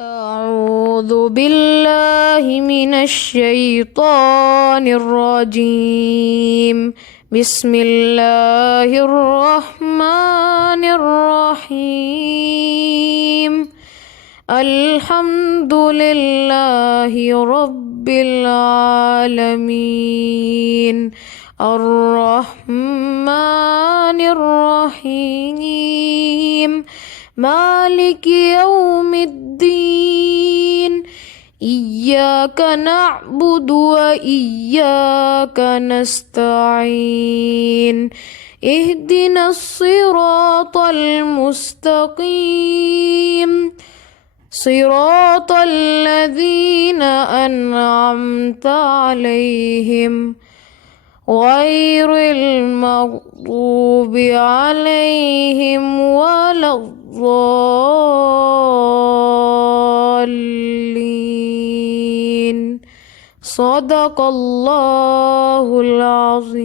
أعوذ بالله من الشيطان الرجيم. بسم الله الرحمن الرحيم. الحمد لله رب العالمين الرحمن الرحيم مالك يوم الدين. إياك نعبد وإياك نستعين. اهدنا الصراط المستقيم صراط الذين أنعمت عليهم غير المغضوب عليهم ولا الضالين. صدق الله العظيم.